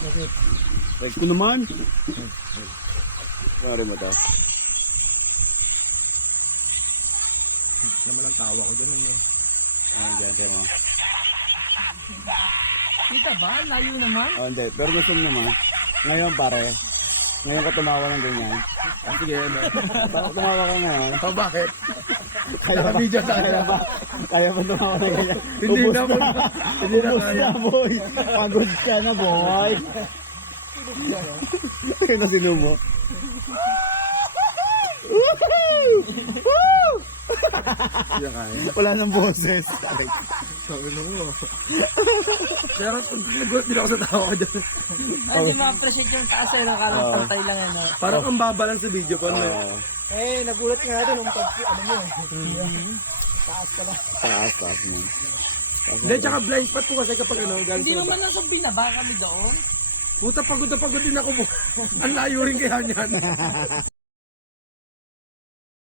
Right ko naman. Sorry mo to. Naman ang tawa ko dyan eh. Dyan tayo mo. Kita ba? Layo naman. Hindi. Pero gusto mo naman. Ngayon pare. Ngayon ka tumawa ng ganyan. Sige, ano. Tumawa ka ngayon. Oh, bakit? Kaya ba? Naka-video sa Kaya ba? Kaya ba tumawa ng ganyan? Hindi Ubus na, boy. Hindi na Ubus kaya. na, boy. Pagod ka na, boy. Kaya na sinumo. Hindi na kaya. Wala nang boses. Sabi na mo. Kaya nagulat din ako sa tawa ko dyan. Ay, hindi ma-appreciate yung taas eh. Nakalang pantay lang yan. Parang ang baba lang sa video ko. Eh, nagulat nga doon nung ano mo. Taas ka lang. Taas mo. Hindi, tsaka blind spot po kasi kapag ano, galing Hindi sa naman baba. lang kung binaba kami doon. Puta, pagod na pagod din ako po. Ang layo rin kaya niyan.